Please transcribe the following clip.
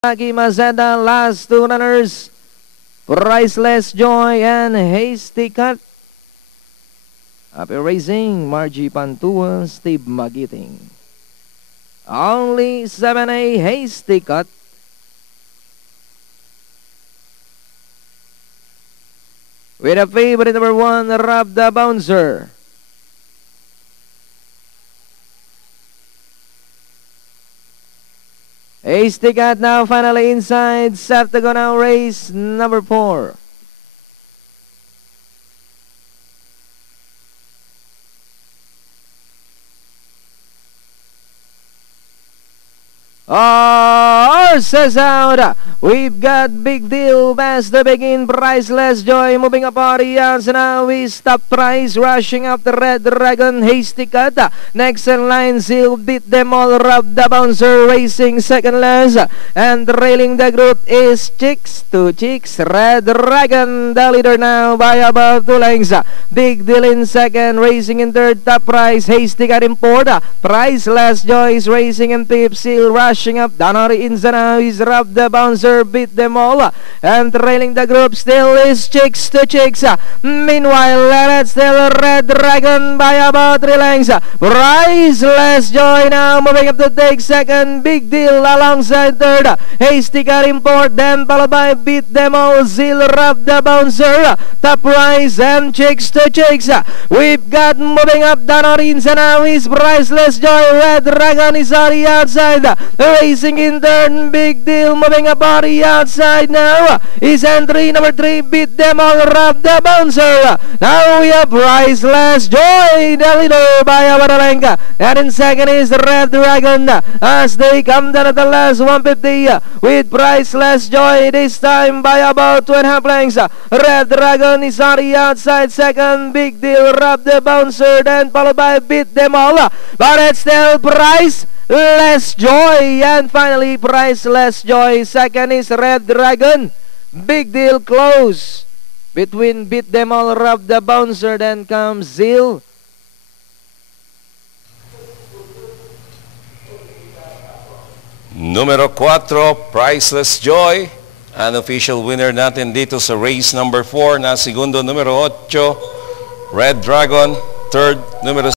Lucky Mazeda, last two runners, Priceless Joy and Hasty Cut. Happy racing, Margie Pantua, Steve Magiting. Only 7A, Hasty Cut. With a favorite number 1, Rob the Bouncer. Hasty Cut now finally inside. Set to go now, race number 4. Horses out. We've got Big Deal, Best to Begin, Priceless Joy, moving up audience. Now is Top Price, rushing up the Red Dragon, Hasty Cut. Next in line, Seal, Beat Them All, Rob the Bouncer, racing second last. And trailing the group is Chicks, 2 Chicks, Red Dragon, the leader now by about 2 lengths. Big Deal in second, racing in third, Top Price, Hasty Cut in fourth. Priceless Joy is racing in fifth, Seal, rushing up. Danari in now is Rob the Bouncer, Beat Them All, and trailing the group still is Chicks, 2 Chicks. Meanwhile, it's still Red Dragon by about 3 lengths. Priceless Joy now moving up to take second. Big Deal alongside third. Hasty Cut in fourth, then followed by Beat Them All, Zil, Rob the Bouncer, Top Price, and Chicks, 2 Chicks. We've got moving up Danarins, and now is Priceless Joy. Red Dragon is on the outside, racing in third. Big Deal moving up on the outside now is entry number 3, Beat Them All, Rob the Bouncer. Now we have Priceless Joy, the leader by Abadalenka, and in second is Red Dragon as they come down at the last 150 with Priceless Joy this time by about 2.5 lengths. Red Dragon is on the outside second. Big Deal, Rob the Bouncer, then followed by Beat Them All, but it's still Priceless Joy, and finally Priceless Joy. Second is Red Dragon. Big Deal close between Beat Them All, Rob the Bouncer, then comes Zil. Numero 4, Priceless Joy. An official winner natin dito sa race number 4 na segundo numero 8, Red Dragon. Third, numero